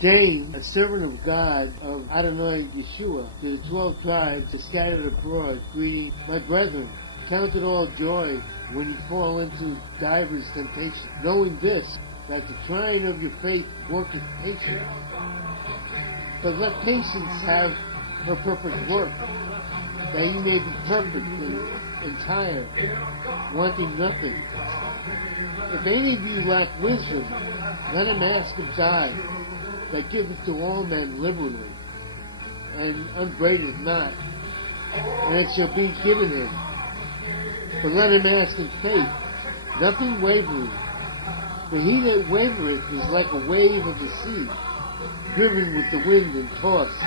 came a servant of God of Zoradiotvnycusa to the 12 tribes scattered abroad, greeting, "My brethren, count it all joy when you fall into divers temptations, knowing this, that the trying of your faith worketh patience. But let patience have her perfect work, that ye may be perfect and entire, wanting nothing. If any of you lack wisdom, let him ask of God, that giveth to all men liberally, and upbraideth not, and it shall be given him. But let him ask in faith, nothing wavering. For he that wavereth is like a wave of the sea, driven with the wind and tossed.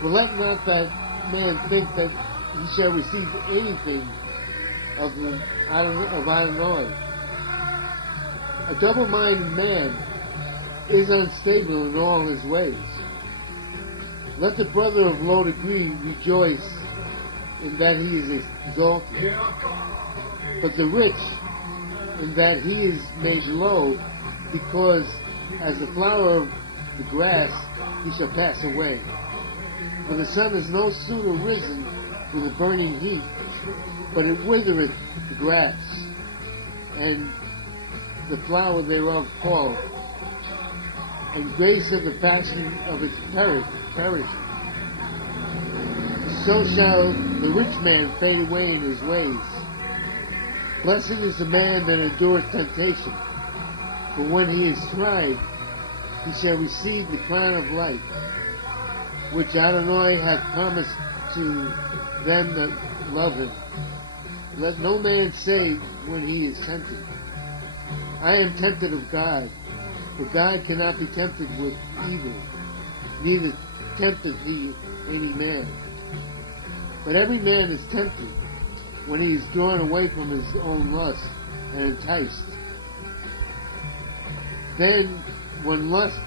For let not that man think that he shall receive anything of Adonai. A double-minded man is unstable in all his ways. Let the brother of low degree rejoice in that he is exalted, but the rich in that he is made low, because as the flower of the grass he shall pass away. For the sun is no sooner risen with a burning heat, but it withereth the grass, and the flower thereof falleth, and grace of the passion of its perish. So shall the rich man fade away in his ways. Blessed is the man that endureth temptation, for when he is tried, he shall receive the crown of life, which Adonai hath promised to them that love him. Let no man say when he is tempted, I am tempted of God, for God cannot be tempted with evil, neither tempteth he any man. But every man is tempted when he is drawn away from his own lust and enticed. Then, when lust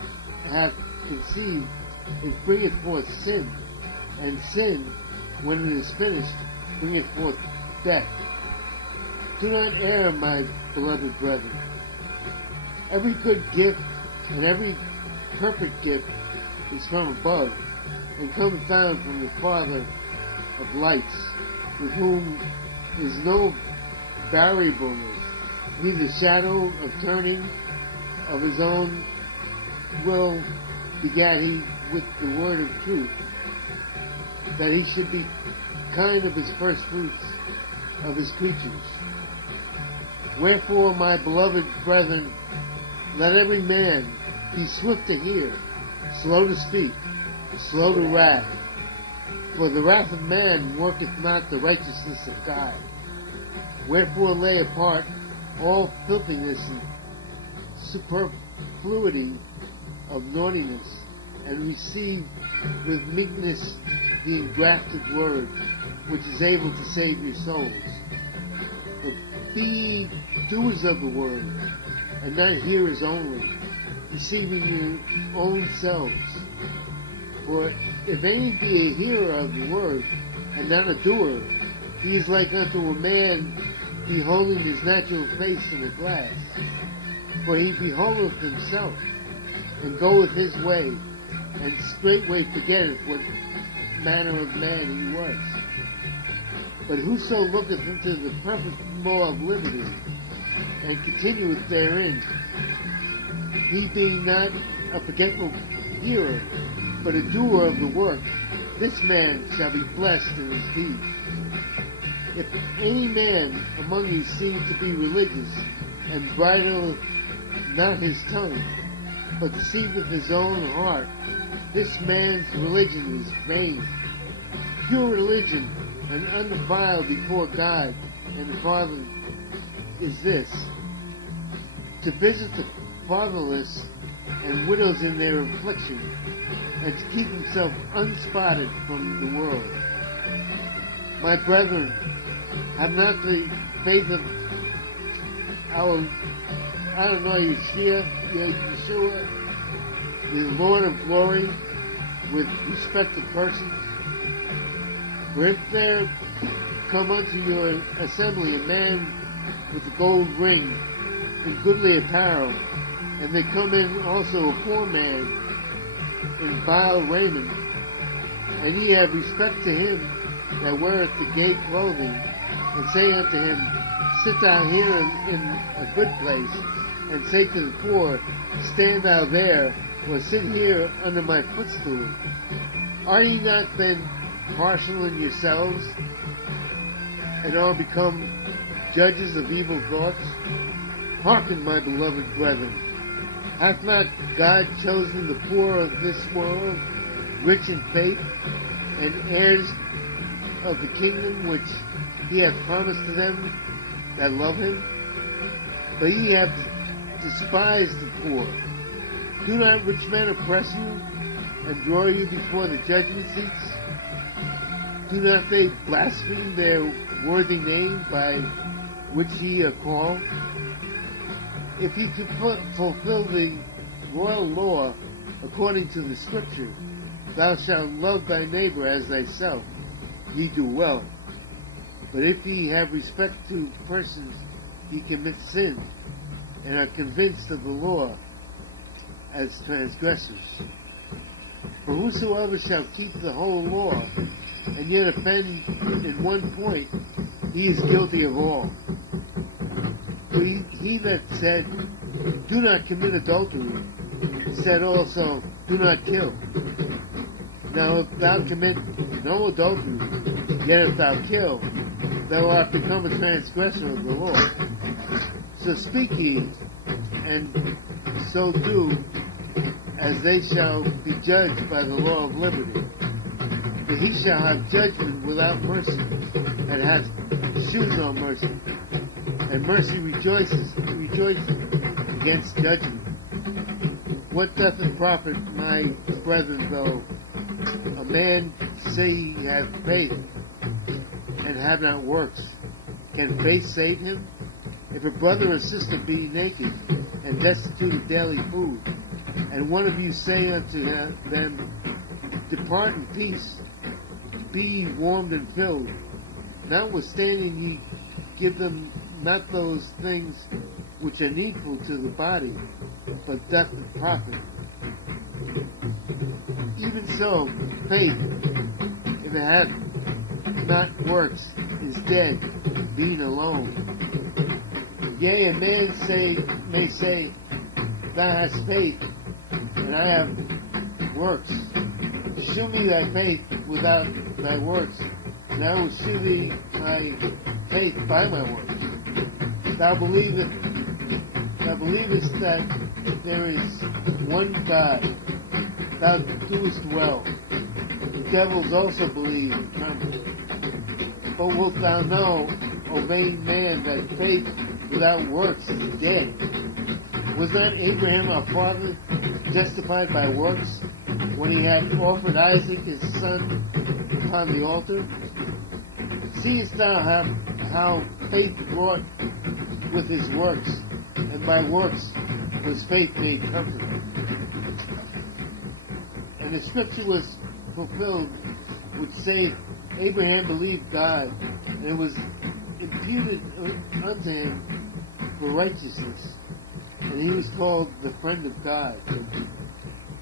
hath conceived, it bringeth forth sin, and sin, when it is finished, bringeth forth death. Do not err, my beloved brethren. Every good gift and every perfect gift is from above, and cometh down from the Father of lights, with whom is no variableness, neither shadow of turning. Of his own will begat he with the word of truth, that he should be kind of his first fruits of his creatures. Wherefore, my beloved brethren, let every man be swift to hear, slow to speak, slow to wrath. For the wrath of man worketh not the righteousness of God. Wherefore lay apart all filthiness and superfluity of naughtiness, and receive with meekness the engrafted word, which is able to save your souls. But be ye doers of the word, and not hearers only, deceiving your own selves. For if any be a hearer of the word, and not a doer, he is like unto a man beholding his natural face in a glass. For he beholdeth himself, and goeth his way, and straightway forgetteth what manner of man he was. But whoso looketh into the perfect law of liberty, and continueth therein, he being not a forgetful hearer, but a doer of the work, this man shall be blessed in his deed. If any man among you seem to be religious, and bridleth not his tongue, but deceiveth his own heart, this man's religion is vain. Pure religion and undefiled before God and the Father is this, to visit the fatherless and widows in their affliction, and to keep himself unspotted from the world. My brethren, have not the faith of our Yeshua, the Lord of glory, with respect to persons. For if there come unto your assembly a man with a gold ring, in goodly apparel, And they come in also a poor man in vile raiment, and ye have respect to him that weareth the gay clothing, and say unto him, sit thou here in a good place, and say to the poor, stand thou there, or sit here under my footstool. Are ye not then partial in yourselves, and are become judges of evil thoughts? Hearken, my beloved brethren, hath not God chosen the poor of this world, rich in faith, and heirs of the kingdom which he hath promised to them that love him? But ye have despised the poor. Do not rich men oppress you, and draw you before the judgment seats? Do not they blaspheme their worthy name by which ye are called? If ye fulfill the royal law according to the Scripture, thou shalt love thy neighbor as thyself, ye do well. But if ye have respect to persons, ye commit sin, and are convinced of the law as transgressors. For whosoever shall keep the whole law, and yet offend in one point, he is guilty of all. For he that said, do not commit adultery, said also, do not kill. Now if thou commit no adultery, yet if thou kill, thou art become a transgressor of the law. So speak ye, and so do, as they shall be judged by the law of liberty. For he shall have judgment without mercy, and hath shewed no mercy. And mercy rejoices against judgment. What doth it profit, my brethren, though a man say he hath faith, and have not works? Can faith save him? If a brother or sister be naked, and destitute of daily food, and one of you say unto them, depart in peace, be ye warmed and filled, notwithstanding ye give them not those things which are needful to the body, but doth it profit. Even so, faith, if it hath not works, is dead, being alone. Yea, a man may say, thou hast faith, and I have works. Shew me thy faith without thy works, and I will shew thee my faith by my works. Thou believest that there is one God. Thou doest well. The devils also believe and tremble. But wilt thou know, O vain man, that faith without works is dead? Was not Abraham our father justified by works when he had offered Isaac his son upon the altar? Seest thou how faith wrought with his works, and by works was faith made perfect? And the scripture was fulfilled, which saith, Abraham believed God, and it was imputed unto him for righteousness, and he was called the friend of God.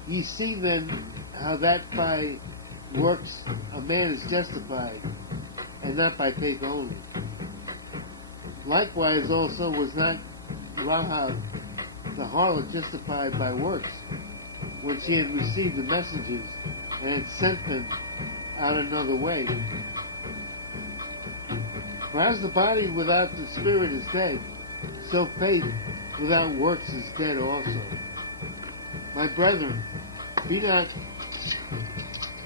Ye see then how that by works a man is justified, and not by faith only. Likewise also was not Rahab the harlot justified by works, when she had received the messengers and had sent them out another way. For as the body without the spirit is dead, so faith without works is dead also. My brethren, be not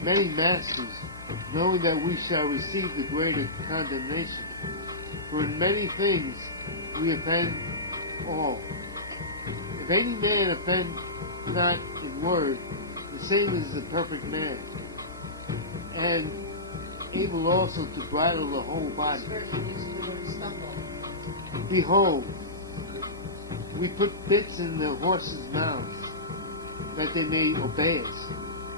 many masters, knowing that we shall receive the greater condemnation. For in many things we offend all. If any man offend not in word, the same is the perfect man, and able also to bridle the whole body. Behold, we put bits in the horses' mouths, that they may obey us,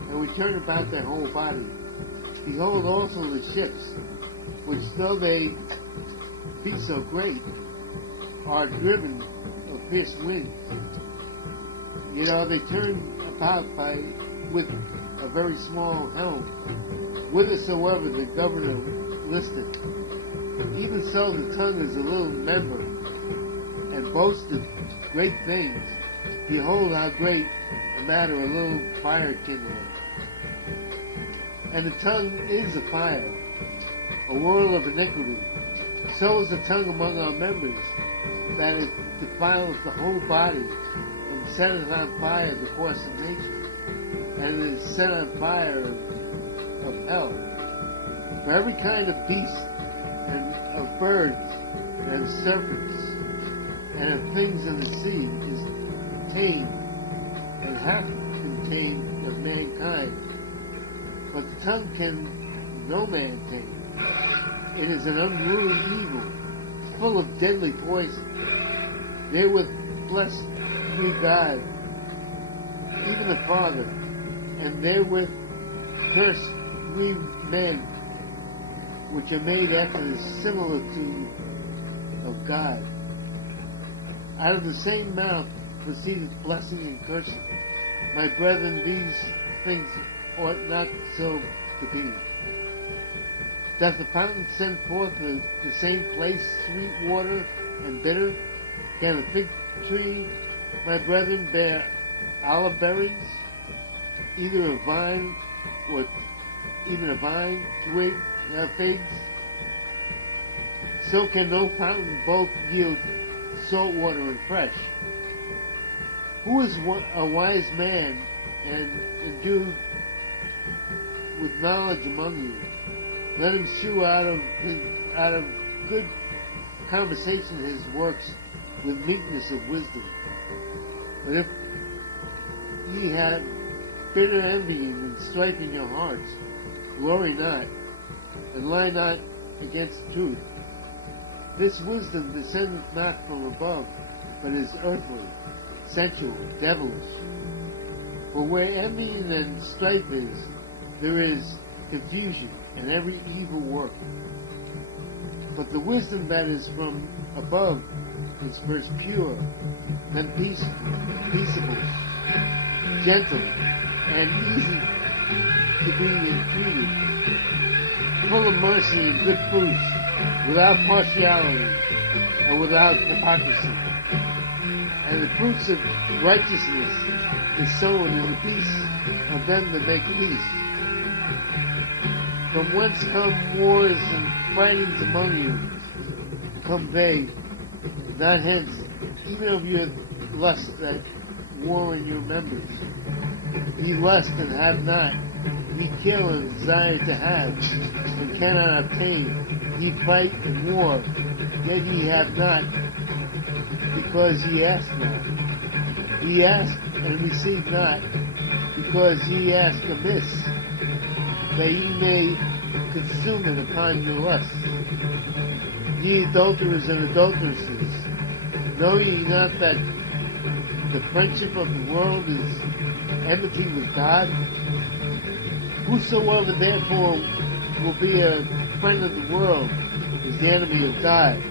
and we turn about their whole body. Behold also the ships, which though they be so great, are driven of fierce winds, They turn about with a very small helm, whithersoever the governor listeth. Even so the tongue is a little member, and boasteth great things. Behold how great a matter a little fire kindleth. And the tongue is a fire, a whirl of iniquity. So is the tongue among our members, that it defileth the whole body, and setteth on fire the course of nature, and it is set on fire of hell. For every kind of beast, and of birds, and of serpents, and of things in the sea is tamed, and hath been tamed of mankind. But the tongue can no man tame. It is an unruly evil, full of deadly poison. Therewith blessed we God, even the Father, and therewith cursed we men, which are made after the similitude of God. Out of the same mouth proceedeth blessing and cursing. My brethren, these things ought not so to be. Doth the fountain send forth the same place sweet water and bitter? Can a fig tree, my brethren, bear olive berries? Either a vine, or even a vine twig figs? So can no fountain both yield salt water and fresh. Who is a wise man and endued with knowledge among you? Let him shew out of good conversation his works with meekness of wisdom. But if ye have bitter envying and strife in your hearts, glory not, and lie not against the truth. This wisdom descendeth not from above, but is earthly, sensual, devilish. For where envying and strife is, there is confusion and every evil work. But the wisdom that is from above is first pure, then peaceable, gentle, and easy to be entreated, full of mercy and good fruits, without partiality and without hypocrisy. And the fruits of righteousness is sown in the peace of them that make peace. From whence come wars and fightings among you? Come they, not hence, even of your lust that war in your members. Ye lust and have not, ye kill and desire to have, and cannot obtain. Ye fight and war, yet ye have not, because ye ask not. Ye ask and receive not, because ye ask amiss, that ye may consume it upon your lusts. Ye adulterers and adulteresses, know ye not that the friendship of the world is enmity with God? Whosoever therefore will be a friend of the world is the enemy of God.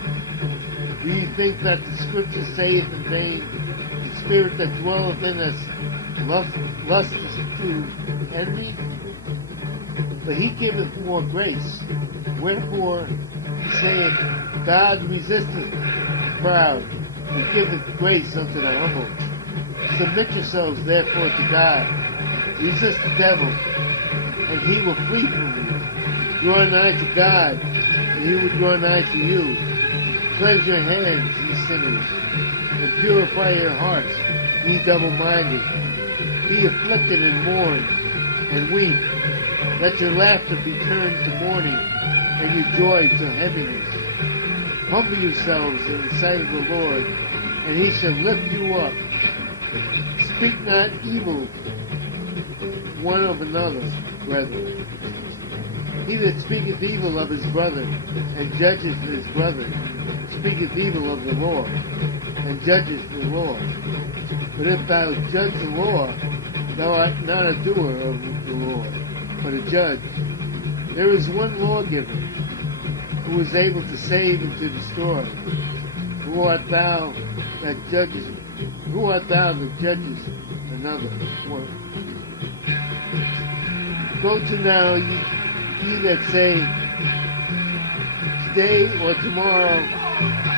Do you think that the Scripture saith in vain, the Spirit that dwelleth in us lusteth to envy? But he giveth more grace. Wherefore he saith, God resisteth the proud, and giveth grace unto the humble. Submit yourselves therefore to God. Resist the devil, and he will flee from you. Draw nigh to God, and he will draw nigh to you. Cleanse your hands, ye sinners, and purify your hearts, ye double-minded. Be afflicted and mourn, and weep. Let your laughter be turned to mourning, and your joy to heaviness. Humble yourselves in the sight of the Lord, and he shall lift you up. Speak not evil one of another, brethren. He that speaketh evil of his brother, and judgeth his brother, speaketh evil of the law, and judgeth the law. But if thou judge the law, thou art not a doer of the law, but a judge. There is one lawgiver, who is able to save and to destroy. Who art thou that judgest another. Or, go to now, you that say, today or tomorrow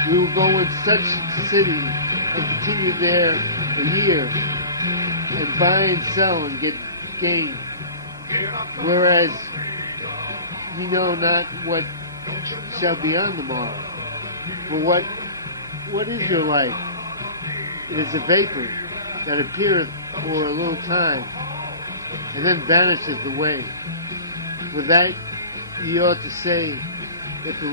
we will go in such city and continue there a year and buy and sell and get gain. Whereas you know not what shall be on tomorrow. For what is your life? It is a vapor that appeareth for a little time and then vanisheth away. For that ye ought to say, if the